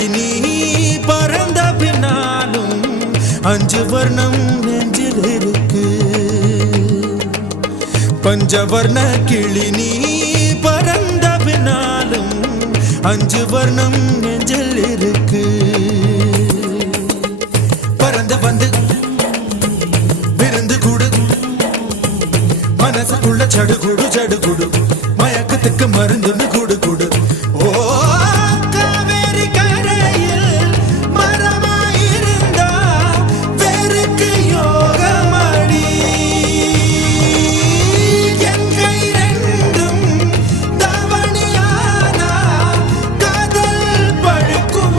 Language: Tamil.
கிளி நீ பறந்த பின்னாலும் 5 வர்ணம் நெஞ்சில் இருக்கு பஞ்சவர்ண கிளி நீ பறந்த பின்னாலும் 5 வர்ணம்